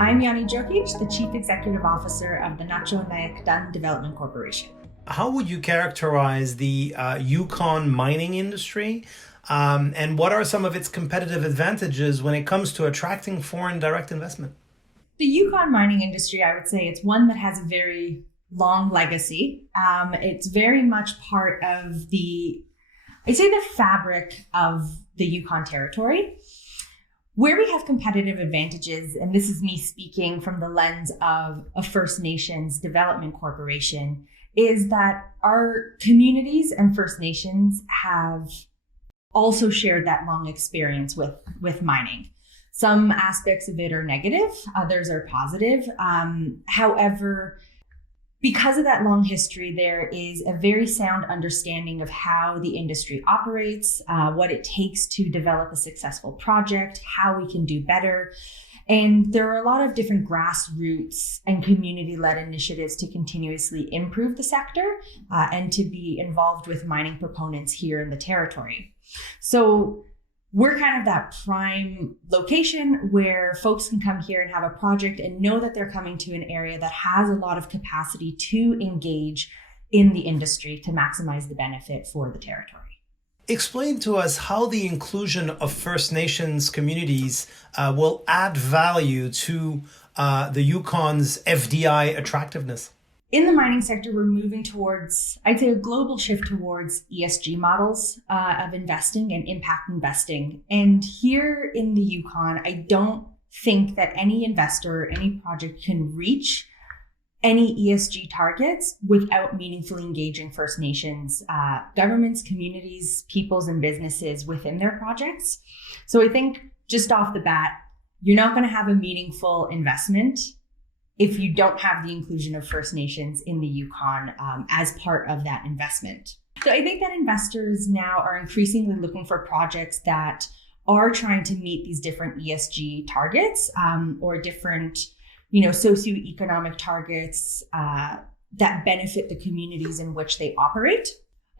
I'm Jani Djokic, the Chief Executive Officer of the Na-Cho Nyäk Development Corporation. How would you characterize the Yukon mining industry? And what are some of its competitive advantages when it comes to attracting foreign direct investment? The Yukon mining industry, I would say it's one that has a very long legacy. It's very much part of the fabric of the Yukon territory. Where we have competitive advantages, and this is me speaking from the lens of a First Nations Development Corporation, is that our communities and First Nations have also shared that long experience with mining. Some aspects of it are negative, others are positive. However, because of that long history, there is a very sound understanding of how the industry operates, what it takes to develop a successful project, how we can do better. And there are a lot of different grassroots and community-led initiatives to continuously improve the sector and to be involved with mining proponents here in the territory. So we're kind of that prime location where folks can come here and have a project and know that they're coming to an area that has a lot of capacity to engage in the industry to maximize the benefit for the territory. Explain to us how the inclusion of First Nations communities will add value to the Yukon's FDI attractiveness. In the mining sector, we're moving towards, I'd say, a global shift towards ESG models of investing and impact investing. And here in the Yukon, I don't think that any investor or any project can reach any ESG targets without meaningfully engaging First Nations governments, communities, peoples, and businesses within their projects. So I think just off the bat, you're not going to have a meaningful investment if you don't have the inclusion of First Nations in the Yukon as part of that investment. So I think that investors now are increasingly looking for projects that are trying to meet these different ESG targets or different, socioeconomic targets that benefit the communities in which they operate.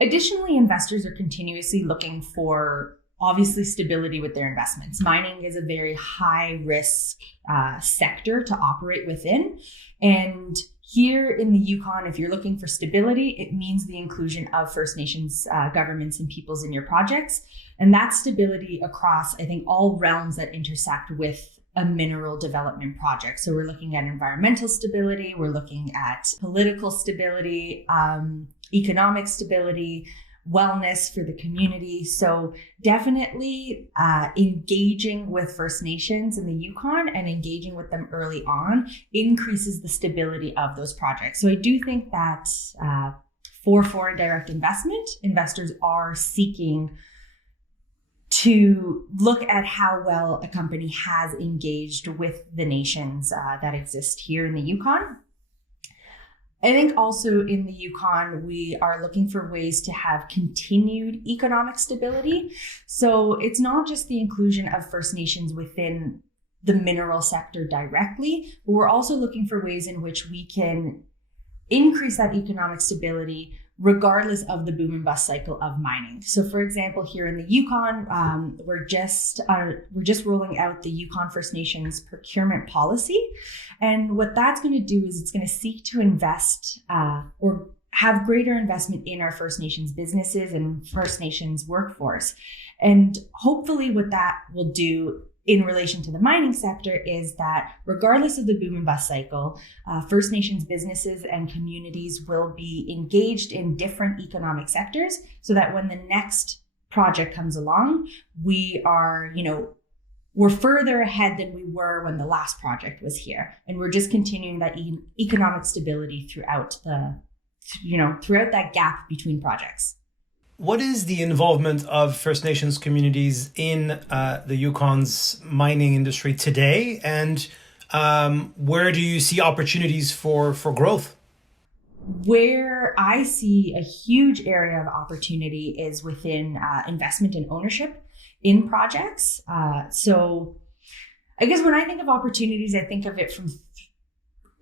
Additionally, investors are continuously looking for obviously stability with their investments. Mining is a very high risk sector to operate within. And here in the Yukon, if you're looking for stability, it means the inclusion of First Nations governments and peoples in your projects. And that stability across, I think, all realms that intersect with a mineral development project. So we're looking at environmental stability, we're looking at political stability, economic stability, wellness for the community. So definitely engaging with First Nations in the Yukon and engaging with them early on increases the stability of those projects. So I do think that for foreign direct investment, investors are seeking to look at how well a company has engaged with the nations that exist here in the Yukon. I think also in the Yukon, we are looking for ways to have continued economic stability. So it's not just the inclusion of First Nations within the mineral sector directly, but we're also looking for ways in which we can increase that economic stability regardless of the boom and bust cycle of mining. So for example, here in the Yukon, we're just rolling out the Yukon First Nations procurement policy. And what that's going to do is it's going to seek to invest or have greater investment in our First Nations businesses and First Nations workforce. And hopefully what that will do in relation to the mining sector is that regardless of the boom and bust cycle, First Nations businesses and communities will be engaged in different economic sectors so that when the next project comes along, we are, we're further ahead than we were when the last project was here. And we're just continuing that economic stability throughout that gap between projects. What is the involvement of First Nations communities in the Yukon's mining industry today? And where do you see opportunities for growth? Where I see a huge area of opportunity is within investment and ownership in projects. So I guess when I think of opportunities, I think of it from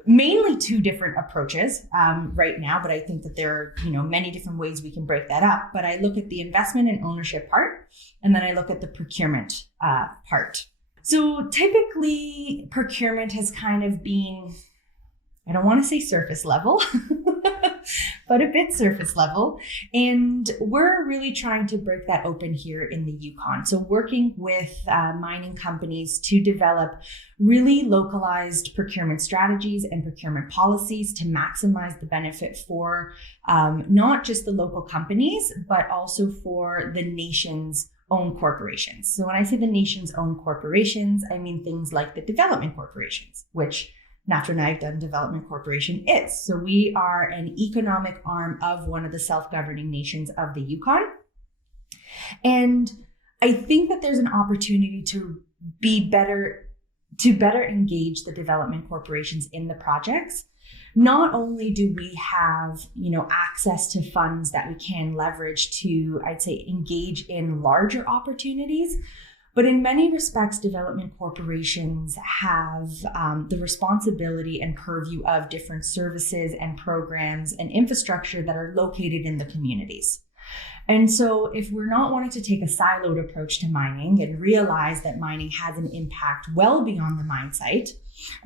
mainly two different approaches right now, but I think that there are, many different ways we can break that up. But I look at the investment and ownership part, and then I look at the procurement part. So typically procurement has kind of been, I don't want to say surface level, but a bit surface level. And we're really trying to break that open here in the Yukon. So working with mining companies to develop really localized procurement strategies and procurement policies to maximize the benefit for not just the local companies, but also for the nation's own corporations. So when I say the nation's own corporations, I mean things like the development corporations, which Na-Cho Development Corporation is. So we are an economic arm of one of the self-governing nations of the Yukon. And I think that there's an opportunity to better engage the development corporations in the projects. Not only do we have, access to funds that we can leverage to, I'd say, engage in larger opportunities, but in many respects, development corporations have the responsibility and purview of different services and programs and infrastructure that are located in the communities. And so if we're not wanting to take a siloed approach to mining and realize that mining has an impact well beyond the mine site,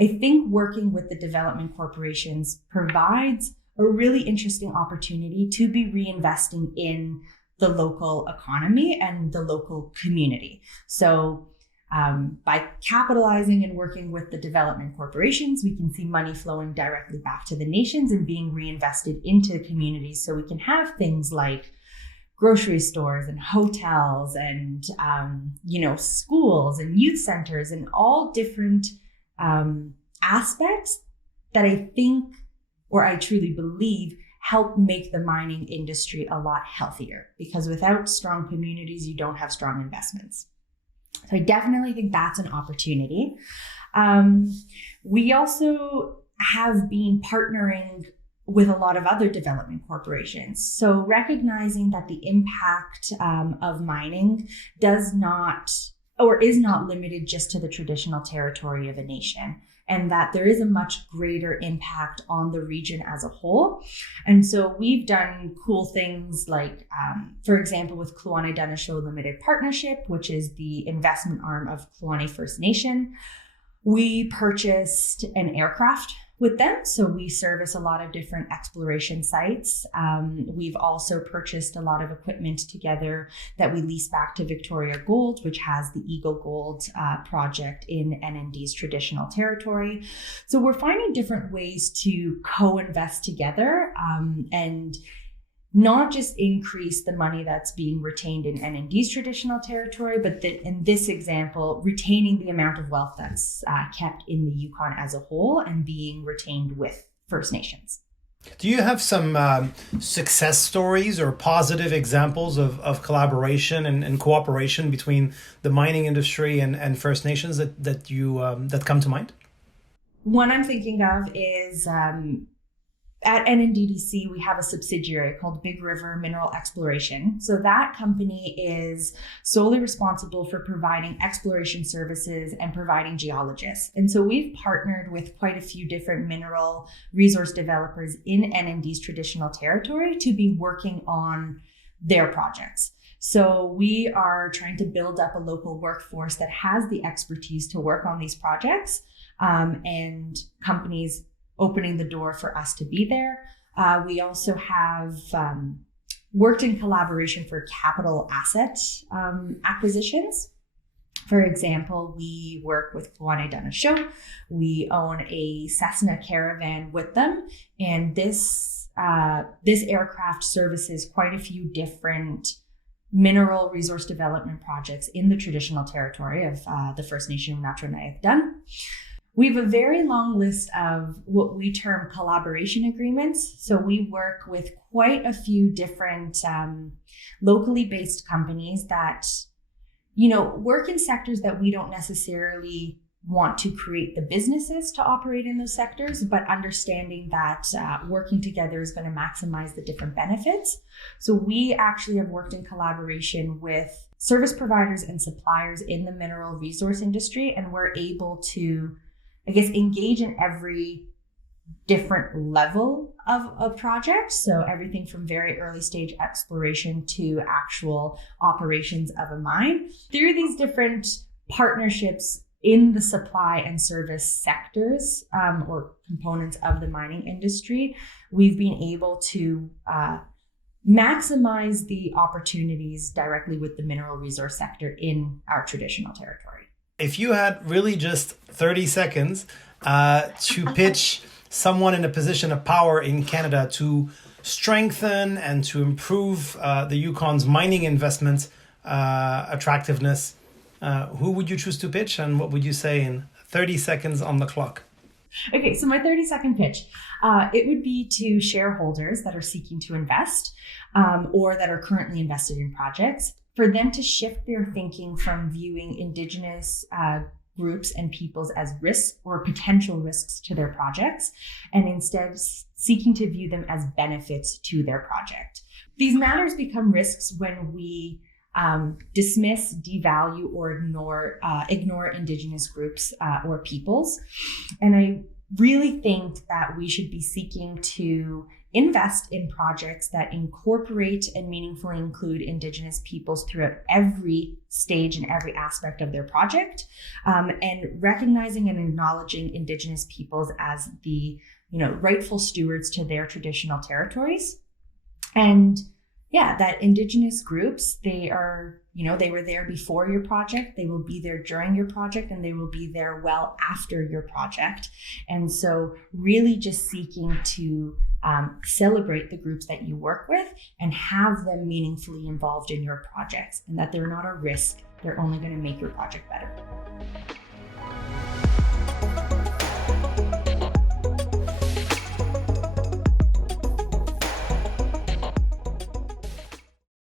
I think working with the development corporations provides a really interesting opportunity to be reinvesting in the local economy and the local community. So by capitalizing and working with the development corporations, we can see money flowing directly back to the nations and being reinvested into the communities. So we can have things like grocery stores and hotels and, schools and youth centers and all different aspects that I think, or I truly believe, help make the mining industry a lot healthier, because without strong communities, you don't have strong investments. So I definitely think that's an opportunity. We also have been partnering with a lot of other development corporations. So recognizing that the impact of mining does not, or is not limited just to the traditional territory of a nation, and that there is a much greater impact on the region as a whole. And so we've done cool things like, for example, with Na-Cho Limited Partnership, which is the investment arm of Kluane First Nation, we purchased an aircraft with them. So we service a lot of different exploration sites. We've also purchased a lot of equipment together that we lease back to Victoria Gold, which has the Eagle Gold project in NND's traditional territory. So we're finding different ways to co-invest together and not just increase the money that's being retained in NND's traditional territory, but in this example, retaining the amount of wealth that's kept in the Yukon as a whole and being retained with First Nations. Do you have some success stories or positive examples of collaboration and cooperation between the mining industry and First Nations that come to mind? One I'm thinking of is at NNDDC, we have a subsidiary called Big River Mineral Exploration. So that company is solely responsible for providing exploration services and providing geologists. And so we've partnered with quite a few different mineral resource developers in NND's traditional territory to be working on their projects. So we are trying to build up a local workforce that has the expertise to work on these projects, and companies opening the door for us to be there. We also have worked in collaboration for capital asset acquisitions. For example, we work with Na-Cho. We own a Cessna Caravan with them, and this aircraft services quite a few different mineral resource development projects in the traditional territory of the First Nation of Na-Cho Nyäk. We have a very long list of what we term collaboration agreements. So we work with quite a few different locally based companies that, work in sectors that we don't necessarily want to create the businesses to operate in those sectors, but understanding that working together is going to maximize the different benefits. So we actually have worked in collaboration with service providers and suppliers in the mineral resource industry, and we're able to engage in every different level of projects. So everything from very early stage exploration to actual operations of a mine. Through these different partnerships, in the supply and service sectors or components of the mining industry, we've been able to maximize the opportunities directly with the mineral resource sector in our traditional territory. If you had really just 30 seconds to pitch someone in a position of power in Canada to strengthen and to improve the Yukon's mining investment attractiveness, who would you choose to pitch, and what would you say in 30 seconds on the clock? Okay, so my 30-second pitch, it would be to shareholders that are seeking to invest or that are currently invested in projects, for them to shift their thinking from viewing Indigenous groups and peoples as risks or potential risks to their projects, and instead seeking to view them as benefits to their project. These matters become risks when we dismiss, devalue, or ignore Indigenous groups or peoples. And I really think that we should be seeking to invest in projects that incorporate and meaningfully include Indigenous peoples throughout every stage and every aspect of their project, and recognizing and acknowledging Indigenous peoples as the rightful stewards to their traditional territories. And yeah, that Indigenous groups, they were there before your project, they will be there during your project, and they will be there well after your project. And so really just seeking to celebrate the groups that you work with and have them meaningfully involved in your projects, and that they're not a risk, they're only going to make your project better.